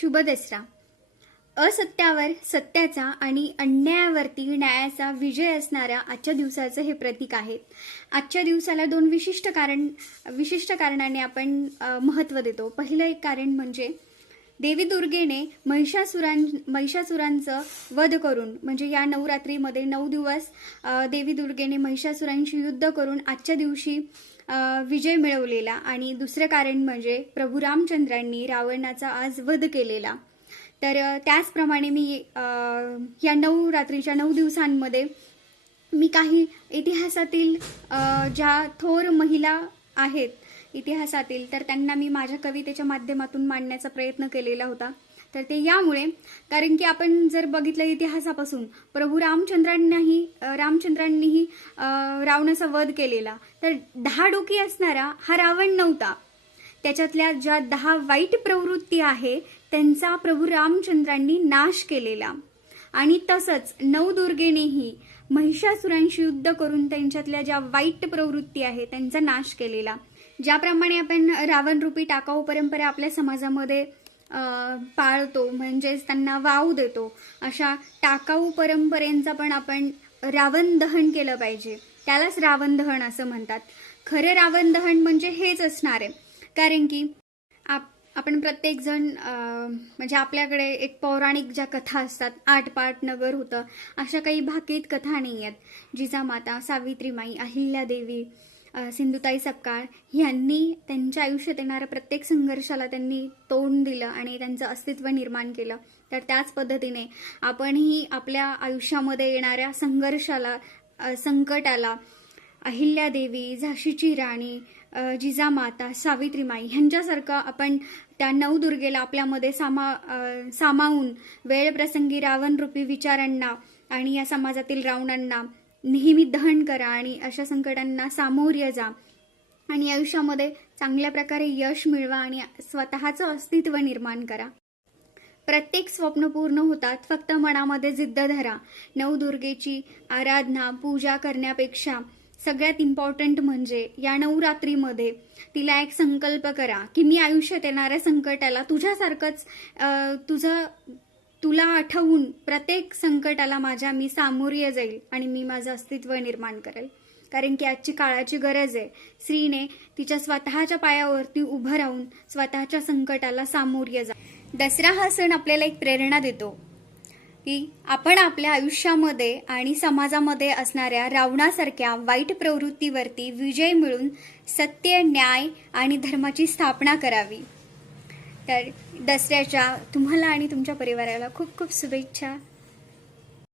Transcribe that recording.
शुभ दसरा. असत्यावर सत्याचा आणि अन्यायावरती न्यायाचा विजय असणाऱ्या आजच्या दिवसाचं हे प्रतीक आहे. आजच्या दिवसाला दोन विशिष्ट कारण विशिष्ट कारणाने आपण महत्त्व देतो. पहिलं एक कारण म्हणजे देवी दुर्गेने महिषासुरां महिषासुरांचं वध करून म्हणजे या नवरात्रीमध्ये नऊ दिवस देवी दुर्गेने महिषासुरांशी युद्ध करून आजच्या दिवशी विजय मिळवलेला आणि दुसरं कारण म्हणजे प्रभू रामचंद्रांनी रावणाचा आज वध केलेला. तर त्याचप्रमाणे मी या नऊ रात्रीच्या नऊ दिवसांमध्ये मी काही इतिहासातील ज्या थोर महिला आहेत इतिहासातील तर त्यांना मी माझ्या कवितेच्या माध्यमातून मांडण्याचा प्रयत्न केलेला होता. तर ते यामुळे कारण की आपण जर बघितलं इतिहासापासून प्रभू रामचंद्रांनाही रामचंद्रांनीही रावणाचा वध केलेला. तर दहा डोकी असणारा हा रावण नव्हता. त्याच्यातल्या ज्या दहा वाईट प्रवृत्ती आहे त्यांचा प्रभू रामचंद्रांनी नाश केलेला. आणि तसंच नवदुर्गेनेही महिषासुरांशी युद्ध करून त्यांच्यातल्या ज्या वाईट प्रवृत्ती आहे त्यांचा नाश केलेला. ज्याप्रमाणे आपण रावण रूपी टाकाऊ परंपरा आपल्या समाजामध्ये पाळतो म्हणजेच त्यांना वाव देतो अशा टाकाऊ परंपरेंचा पण आपण रावण दहन केलं पाहिजे. त्यालाच रावण दहन असं म्हणतात. खरं रावण दहन म्हणजे हेच असणार आहे. कारण की आप आपण प्रत्येकजण म्हणजे आपल्याकडे एक पौराणिक ज्या कथा असतात आठपाट नगर होतं अशा काही भाकीत कथा नाही आहेत जिजामाता सावित्रीमाई अहिल्यादेवी सिंधुताई सपकाळ यांनी त्यांच्या आयुष्यात येणाऱ्या प्रत्येक संघर्षाला त्यांनी तोंड दिलं आणि त्यांचं अस्तित्व निर्माण केलं. तर त्याच पद्धतीने आपणही आपल्या आयुष्यामध्ये येणाऱ्या संघर्षाला संकटाला अहिल्यादेवी झाशीची राणी जिजामाता सावित्रीमाई ह्यांच्यासारखं आपण त्या नवदुर्गेला आपल्यामध्ये सामा सामावून वेळप्रसंगी रावणरूपी विचारांना आणि या समाजातील रावणांना नेहमी दहन करा आणि अशा संकटांना सामोर्य जा. आणि आयुष्यामध्ये चांगल्या प्रकारे यश मिळवा आणि स्वतःचं अस्तित्व निर्माण करा. प्रत्येक स्वप्न पूर्ण होतात फक्त मनामध्ये जिद्द धरा. नवदुर्गेची आराधना पूजा करण्यापेक्षा सगळ्यात इम्पॉर्टंट म्हणजे या नवरात्रीमध्ये तिला एक संकल्प करा की मी आयुष्यात येणाऱ्या संकटाला तुझ्यासारखंच तुझं तुला आठवून प्रत्येक संकटाला माझ्या मी सामोर्य जाईल आणि मी माझं अस्तित्व निर्माण करेल. कारण की आजची काळाची गरज आहे. स्त्रीने तिच्या स्वतःच्या पायावरती उभं राहून स्वतःच्या संकटाला सामोर्य जा. दसरा हा सण आपल्याला एक प्रेरणा देतो. की आपण आपल्या आयुष्यामध्ये आणि समाजामध्ये असणाऱ्या रावणासारख्या वाईट प्रवृत्तीवरती विजय मिळून सत्य न्याय आणि धर्माची स्थापना करावी. तर दसऱ्याच्या तुम्हाला आणि तुमच्या परिवाराला खूप खूप शुभेच्छा.